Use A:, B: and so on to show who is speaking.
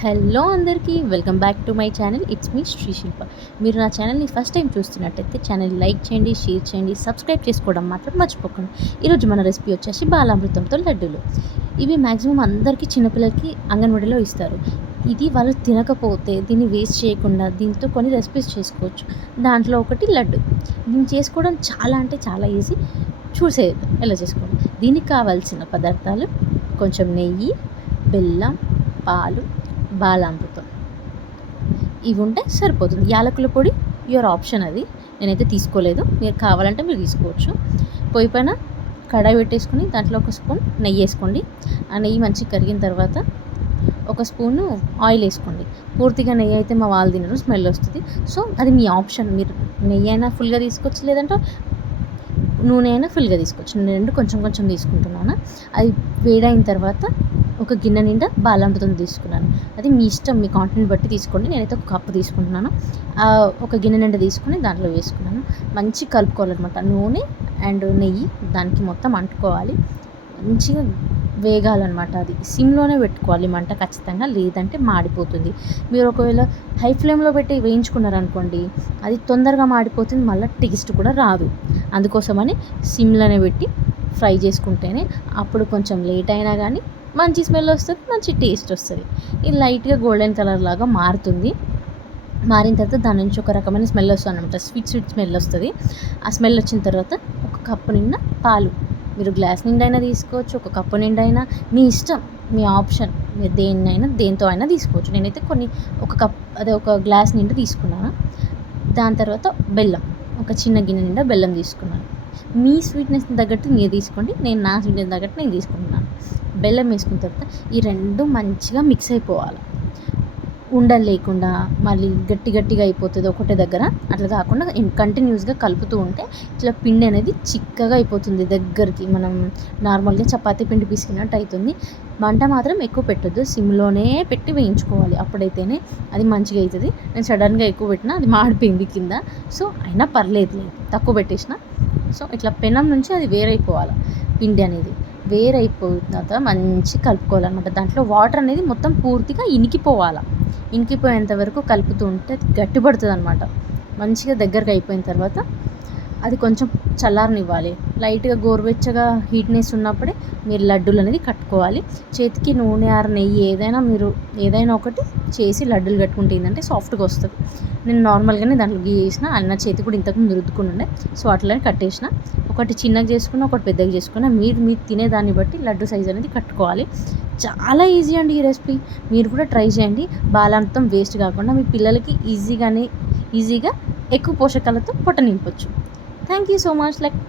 A: hello అందరికీ welcome back to my channel it's me Sri Shilpa మీరు నా ఛానల్ని ఫస్ట్ టైం చూస్తున్నట్టయితే ఛానల్ లైక్ చేయండి షేర్ చేయండి సబ్స్క్రైబ్ చేసుకోవడం మాత్రం మర్చిపోకండి ఈరోజు మన రెసిపీ వచ్చేసి బాలామృతంతో లడ్డూలు ఇవి మ్యాక్సిమం అందరికీ చిన్నపిల్లలకి అంగన్వాడీలో ఇస్తారు ఇది వాళ్ళు తినకపోతే దీన్ని వేస్ట్ చేయకుండా దీంతో కొన్ని రెసిపీస్ చేసుకోవచ్చు దాంట్లో ఒకటి లడ్డు దీన్ని చేసుకోవడం చాలా అంటే చాలా ఈజీ చూసేది ఎలా చేసుకోవడం దీనికి కావాల్సిన పదార్థాలు కొంచెం నెయ్యి బెల్లం పాలు బాలామృతం ఇవి ఉంటే సరిపోతుంది యాలకుల పొడి యువర్ ఆప్షన్ అది నేనైతే తీసుకోలేదు మీరు కావాలంటే మీరు తీసుకోవచ్చు పొయ్యి పైన కడాయి పెట్టేసుకుని దాంట్లో ఒక స్పూన్ నెయ్యి వేసుకోండి ఆ నెయ్యి మంచిగా కరిగిన తర్వాత ఒక స్పూను ఆయిల్ వేసుకోండి పూర్తిగా నెయ్యి అయితే మా వాళ్ళు తినరు స్మెల్ వస్తుంది సో అది మీ ఆప్షన్ మీరు నెయ్యి అయినా ఫుల్గా తీసుకోవచ్చు లేదంటే నూనె అయినా ఫుల్గా తీసుకోవచ్చు నేను రెండు కొంచెం కొంచెం తీసుకుంటున్నాను అది వేడైన తర్వాత ఒక గిన్నె నిండా బాలామృతం తీసుకున్నాను అది మీ ఇష్టం మీ కాంటెంట్ బట్టి తీసుకోండి నేనైతే ఒక కప్పు తీసుకుంటున్నాను ఒక గిన్నె నిండా తీసుకుని దాంట్లో వేసుకున్నాను మంచి కలుపుకోవాలన్నమాట నూనె అండ్ నెయ్యి దానికి మొత్తం అంటుకోవాలి మంచిగా వేగాలన్నమాట అది సిమ్లోనే పెట్టుకోవాలి మంట ఖచ్చితంగా లేదంటే మాడిపోతుంది మీరు ఒకవేళ హై ఫ్లేమ్లో పెట్టి వేయించుకున్నారనుకోండి అది తొందరగా మాడిపోతుంది మళ్ళీ టేస్ట్ కూడా రాదు అందుకోసమని సిమ్లోనే పెట్టి ఫ్రై చేసుకుంటేనే అప్పుడు కొంచెం లేట్ అయినా కానీ మంచి స్మెల్ వస్తుంది మంచి టేస్ట్ వస్తుంది ఇది లైట్గా గోల్డెన్ కలర్ లాగా మారుతుంది మారిన తర్వాత దాని నుంచి ఒక రకమైన స్మెల్ వస్తుంది అనమాట స్వీట్ స్వీట్ స్మెల్ వస్తుంది ఆ స్మెల్ వచ్చిన తర్వాత ఒక కప్పు నిండా పాలు మీరు గ్లాస్ నిండా తీసుకోవచ్చు ఒక కప్పు నిండా మీ ఇష్టం మీ ఆప్షన్ మీరు దేన్నైనా దేంతో అయినా తీసుకోవచ్చు నేనైతే కొన్ని ఒక కప్ అదే ఒక గ్లాస్ నిండా తీసుకున్నాను దాని తర్వాత బెల్లం ఒక చిన్న గిన్నె నిండా బెల్లం తీసుకున్నాను మీ స్వీట్నెస్ తగ్గట్టు మీరు తీసుకోండి నేను నా స్వీట్నెస్ తగ్గట్టు నేను తీసుకుంటున్నాను బెల్లం వేసుకున్న తర్వాత ఈ రెండు మంచిగా మిక్స్ అయిపోవాలి ఉండలు లేకుండా మళ్ళీ గట్టి గట్టిగా అయిపోతుంది ఒకటే దగ్గర అట్లా కాకుండా కంటిన్యూస్గా కలుపుతూ ఉంటే ఇట్లా పిండి అనేది చిక్కగా అయిపోతుంది దగ్గరికి మనం నార్మల్గా చపాతీ పిండి పిసికినట్టు అవుతుంది మంట మాత్రం ఎక్కువ పెట్టద్దు సిమ్లోనే పెట్టి వేయించుకోవాలి అప్పుడైతేనే అది మంచిగా అవుతుంది నేను సడన్గా ఎక్కువ పెట్టినా అది మాడిపోయింది కింద సో అయినా పర్లేదు తక్కువ పెట్టేసిన సో ఇట్లా పెనం నుంచి అది వేరైపోవాలి పిండి అనేది వేరైపోయిన తర్వాత మంచి కలుపుకోవాలన్నమాట దాంట్లో వాటర్ అనేది మొత్తం పూర్తిగా ఇనికిపోవాలి ఇనికిపోయేంత వరకు కలుపుతూ ఉంటే అది గట్టిపడుతుంది అనమాట మంచిగా దగ్గరకు అయిపోయిన తర్వాత అది కొంచెం చల్లారనివ్వాలి లైట్గా గోరువెచ్చగా హీట్నెస్ ఉన్నప్పుడే మీరు లడ్డూలు అనేది కట్టుకోవాలి చేతికి నూనె ఆర నెయ్యి ఏదైనా మీరు ఏదైనా ఒకటి చేసి లడ్డూలు కట్టుకుంటే ఏంటంటే సాఫ్ట్గా వస్తుంది నేను నార్మల్గానే దాంట్లో గీ అన్న చేతి కూడా ఇంతకు రుద్దుకుని ఉండే సో అట్లనే కట్టేసిన ఒకటి చిన్నగా చేసుకున్న ఒకటి పెద్దగా చేసుకున్న మీరు మీరు తినేదాన్ని బట్టి లడ్డు సైజ్ అనేది కట్టుకోవాలి చాలా ఈజీ అండి ఈ రెసిపీ మీరు కూడా ట్రై చేయండి బాలాంతం వేస్ట్ కాకుండా మీ పిల్లలకి ఈజీగానే ఈజీగా ఎక్కువ పోషకాలతో పొట్ట నింపొచ్చు thank you so much like